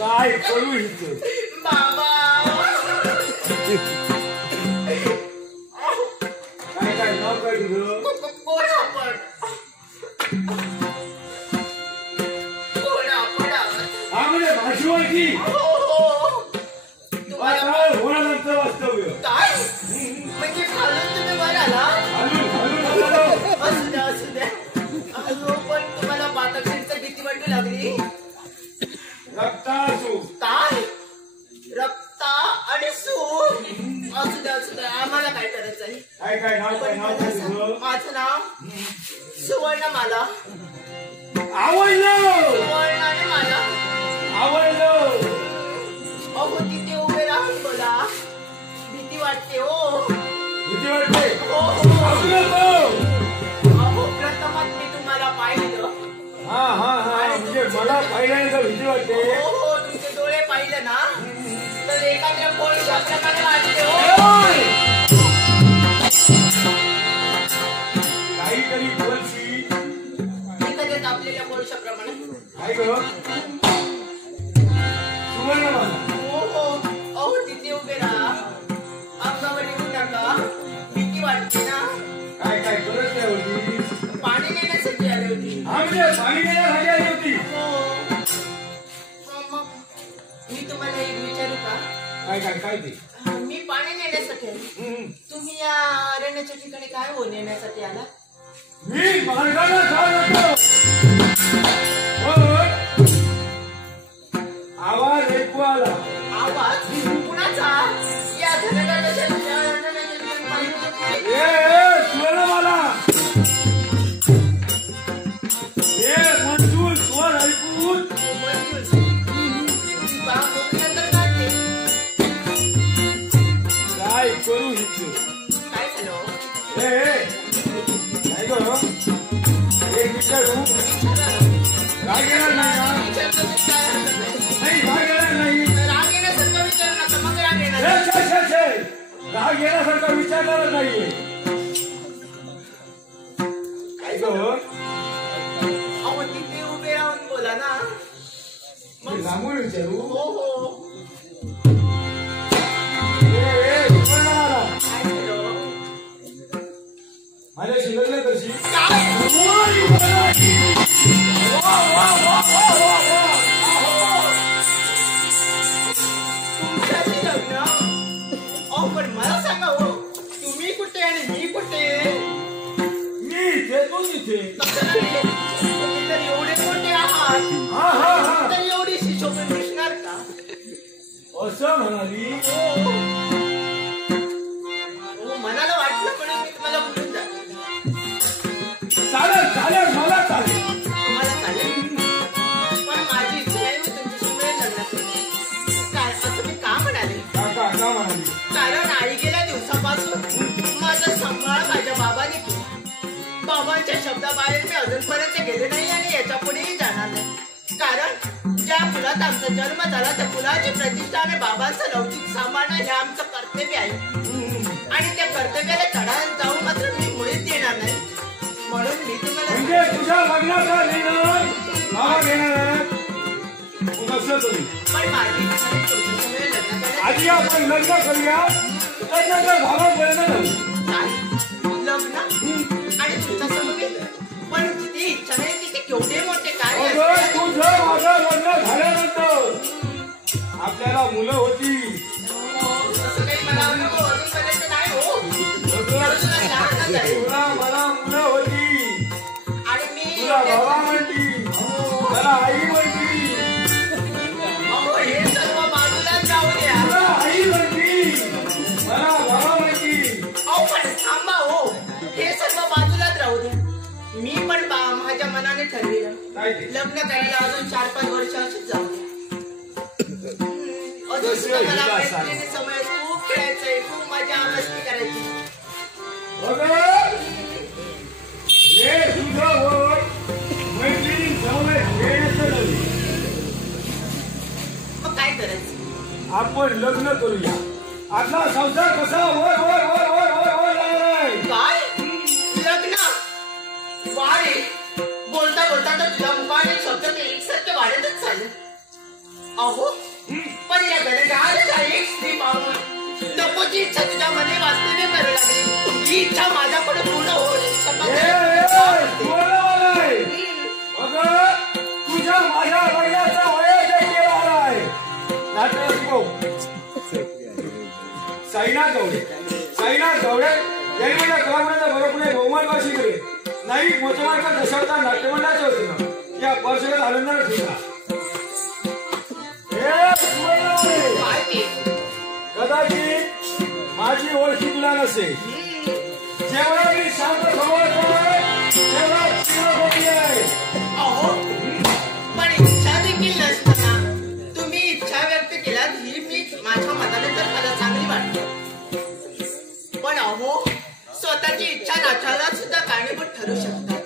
काय करू इथं बाबा काय काय नाव काय तुझं कोण आपण हा म्हणजे भाषवाची तुम्हाला होण्यानंतर वास्तव्य काय म्हणजे खालून तुम्ही वर आला असू द्या अहो पण तुम्हाला पातक्षींची भीती वाटू लागली रक्तासू काय रक्ता आणि सूर असू द्या आम्हाला काय करायचं आहे काय काय नाव काय तुझं माझं नाव सुवर्णमाला आवडलं सुवर्णमाला आवडलं अहो तिथे उभे राहून बोला भीती वाटते हो किती वाटते हो आवडलं अहो प्रथमच मी तुम्हाला पाहिलं हा हा हा म्हणजे मला पाहिल्यानंतर भीती वाटते हो तुमचे डोळे पाहिले ना तर एखाद्या पोळशाप्रमाणे वाटते हो काहीतरी बोलशी एखाद्या तापलेल्या पोळशाप्रमाणे काय ग सुवर्णमाला हो अहो तिथे उभे राहा अंगावर येऊ नका भीती वाटते ना काय काय गरज काय होती पाणी नेण्यासाठी आली होती हा म्हणजे पाणी देण्यासाठी आली होती हो मग मी तुम्हाला एक विचारू का काय काय काय ते मी पाणी नेण्यासाठी आली तुम्ही या अरण्याच्या ठिकाणी काय हो नेण्यासाठी आला मी मार्गाने जात होतो आवाज ऐकू आला आवाज कुणाचा या धनगराच्या ए सुवर्णमाला ए मंजूर स्वर ऐकून काय करू इच्छू काय झालं ए काय ग एक विचारू राग येणार नाही ना नाही राग येणार नाही राग येण्यासारखं विचारू नका मग राग येणार राग येण्यासारखा विचार करत नाहीये काय ग अहो तिथे उभे राहून बोला ना मग लांबून विचारू हो हो सुवर्णमाला काय झालं माझ्याशी लग्न करशी काय तुमच्याशी लग्न अहो पण मला सांगा हो तुम्ही कुठे आणि मी कुठे मी देतो तिथे तुम्ही तर एवढे मोठे आहात हा हा हा तर एवढीशी शोभून दिसणार का असं म्हणाली हो मनाला वाटलं म्हणून मी तुम्हाला बोलून जाते चालेल चालेल मला चालेल तुम्हाला चालेल पण माझी इच्छा आहे मी तुमच्याशी मिळेल लग्नात काय असं मी का म्हणाले काका का म्हणाली कारण आई गेल्या दिवसापासून माझा सांभाळ माझ्या बाबाने केला बाबांच्या शब्दाबाहेर मी अजूनपर्यंत गेले नाही आणि याच्या पुढेही जाणार नाही कारण ज्या मुलात आमचा जन्म झाला त्या मुलाची प्रतिष्ठा आणि बाबांचं लौकिक सांभाळणं हे आमचं कर्तव्य आहे आणि त्या कर्तव्याला तडा जाऊ मात्र मी मुळीच देणार नाही म्हणून मी तुम्हाला म्हणजे तुझ्या लग्नाचा निर्णय भावा घेणार आहे कसं तुम्ही पण माझी इच्छा आहे तुमच्याशी लग्न आधी आपण लग्न करूया त्यानंतर भावा बोलणं काय लग्न आणि तुमचा समवेत. पण जिथे इच्छा नाही तिथे केवढे मोठे कार्य अगं असते. तुझं माझं लग्न झाल्यानंतर आपल्याला मुलं होती. असं काही मला अजूनपर्यंत नाही हो. अजून लहानच आहे. तुला मला मुलं होती. आणि मी तुला बाबा म्हणती, मला आई म्हणती. अहो हे सर्व बाजूलाच जाऊ द्या. तुला आई म्हणती, मला बाबा म्हणती. अहो पण थांबा हो. हे सर्व बाजूलाच राहू द्या. मी पण माझ्या मनाने ठरविलं काय ते? लग्न करायला अजून 4-5 वर्ष अशीच जाऊ द्या. अजून सुद्धा मला मैत्रिणी समय खूप खेळायचंय, खूप मजा मस्ती करायची. अगं, हे तुझं वय मैत्रिणी जवळ खेळायचं नाही. मग काय करायचं? आपण लग्न करूया. आपला संसार कसा वर वर वर वर वर वर लागलाय. काय लग्न वारे बोलता बोलता तर तुझ्या मुखाने शब्द ते एकसारखे वाढतच चालले. अहो पण या घराच्या एक स्त्री पाहून नकोची इच्छा तुझ्या मध्ये वास्तव्य करू लागली. ही इच्छा माझ्याकडे पूर्ण होईल. अगं तुझ्या माझ्या वडिलाचा वयाचा केला आलाय. साईनाथ गवडे यांनी माझ्या कलामंडळाचा बरोबर बहुमानवाशी केले. नाही मोचमार्ग दशावता नाट्यमंडळाचे होते ना. या वर्षात आनंदाने ठेवला. काय ते? कदाचित माझी ओळखी तुला नसेल. जेवढा मी शांत समोर तेवढा चिरगोटी आहे. अहो पण इच्छा देखील नसताना तुम्ही इच्छा व्यक्त केलात ही मी माझ्या मनाने तर मला चांगली वाटते. पण अहो स्वतःची इच्छा नाचायला सुद्धा कारणीभूत ठरू शकतात.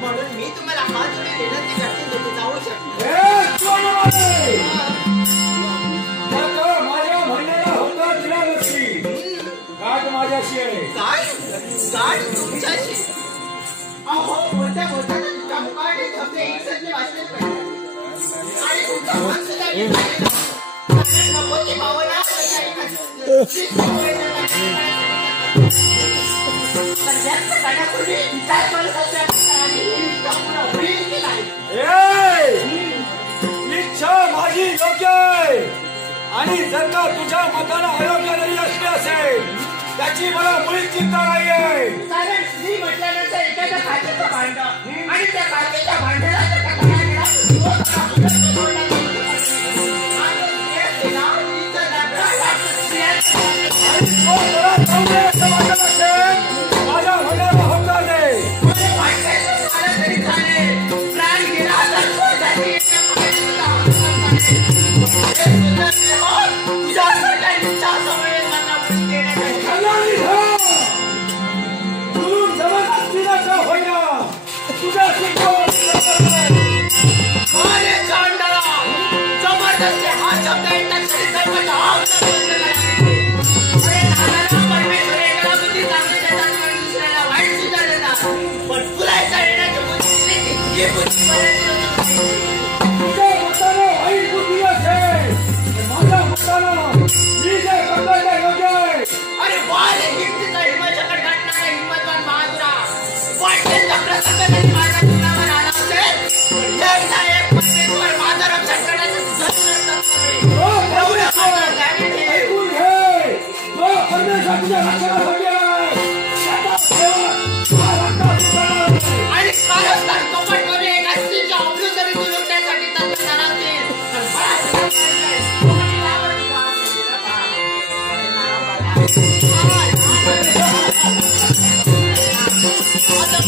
म्हणून मी तुम्हाला हात जोडून विनंती करते तुम्ही जाऊ शकता. माझ्या म्हणण्याला होता दिला नसती. गाठ माझ्याशी आहे. काय गाठ तुमच्याशी? अहो बोलता बोलता तर तुमच्या मुखाने शब्द एकसारखे वाचले पाहिजे. आणि तुमचं मन सुद्धा एक झालेलं. कारण नकोची भावना अशा एखादी तर व्यक्त करण्यापूर्वी विचार करत असते आणि ही इच्छा पूर्ण होईल की नाही. इच्छा माझी योग्य आहे. आणि जर का तुझ्या मताला अयोग्य जरी असली असेल त्याची मला मुळीच चिंता नाहीये. कारण स्त्री म्हटल्यानंतर एखाद्या काचेचं भांड आणि त्या काचेच्या भांड्याला जर का तडा गेला तर माझ्या म्हणण्याला होकार दे. प्राण गेला तर तुझ्यासारख्या इच्छा समय मला देण्यात होईना तुझ्या अरे चांडळा जबरदस्ती हा शब्द येतात तरी सर्वच अरे नानाला परमेश्वर एकाला बुद्धी चांगली देतात आणि दुसऱ्याला वाईट सुद्धा देतात. पण तुला याचा येण्याची बुद्धी ही बुद्धी तुझ्या मताला वाईट बुद्धी असेल माझ्या मताला मी जे करता योग्य आहे. अरे वाले हिमतीचा हिमाचकट गाठणारा हिम्मतवान बहादुरा वाटते चक्र सकटही माझ्या मुलावर आला असेल पण एकदा एक परमेश्वर माझा रक्षण करण्याचं एवढं मात्र ध्यानी ठेव. ऐकून घे. तो परमेश्वर तुझ्या रक्षणासाठी आहे. त्याचा सेवा हा रक्ता सुधारणार. आणि कारस्थान कपट मध्ये एका स्त्रीच्या अवलू जरी तू लुटण्यासाठी तंत्र चालवतील तर मला सुद्धा माहिती आहे. कोणी यावर तुझा हात दिला का? आता